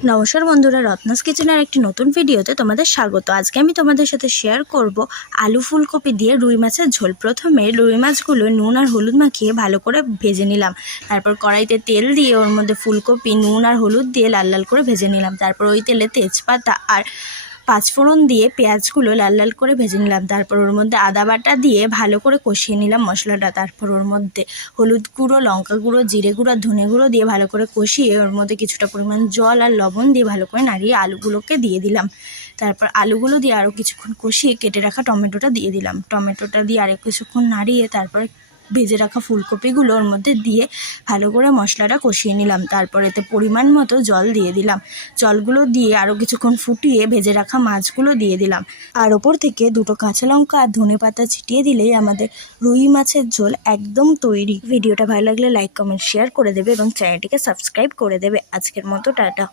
নমস্কার বন্ধুরা, রত্নাস কিচেনের একটি নতুন ভিডিওতে তোমাদের স্বাগত। আজকে আমি তোমাদের সাথে শেয়ার করব আলু ফুলকপি দিয়ে রুই মাছের ঝোল। প্রথমে রুই মাছগুলো নুন আর হলুদ মাখিয়ে ভালো করে ভেজে নিলাম। তারপর কড়াইতে তেল দিয়ে ওর মধ্যে ফুলকপি নুন আর হলুদ দিয়ে লাল লাল করে ভেজে নিলাম। তারপর ওই তেলে তেজপাতা আর পাঁচফোড়ন দিয়ে পেঁয়াজগুলো লাল লাল করে ভেজে নিলাম। তারপর ওর মধ্যে আদা বাটা দিয়ে ভালো করে কষিয়ে নিলাম মশলাটা। তারপর ওর মধ্যে হলুদ গুঁড়ো, লঙ্কা গুঁড়ো, জিরে গুঁড়ো আর ধনে গুঁড়ো দিয়ে ভালো করে কষিয়ে ওর মধ্যে কিছুটা পরিমাণ জল আর লবণ দিয়ে ভালো করে নাড়িয়ে আলুগুলোকে দিয়ে দিলাম। তারপর আলুগুলো দিয়ে আরও কিছুক্ষণ কষিয়ে কেটে রাখা টমেটোটা দিয়ে দিলাম। টমেটোটা দিয়ে আরও কিছুক্ষণ নাড়িয়ে তারপর ভেজে রাখা ফুলকপিগুলো ওর মধ্যে দিয়ে ভালো করে মশলাটা কষিয়ে নিলাম। তারপর এতে পরিমাণ মতো জল দিয়ে দিলাম। জলগুলো দিয়ে আরও কিছুক্ষণ ফুটিয়ে ভেজে রাখা মাছগুলো দিয়ে দিলাম। আর ওপর থেকে দুটো কাঁচা লঙ্কা আর ধনেপাতা ছিটিয়ে দিলেই আমাদের রুই মাছের ঝোল একদম তৈরি। ভিডিওটা ভালো লাগলে লাইক, কমেন্ট, শেয়ার করে দেবে এবং চ্যানেলটিকে সাবস্ক্রাইব করে দেবে। আজকের মতো টাটা।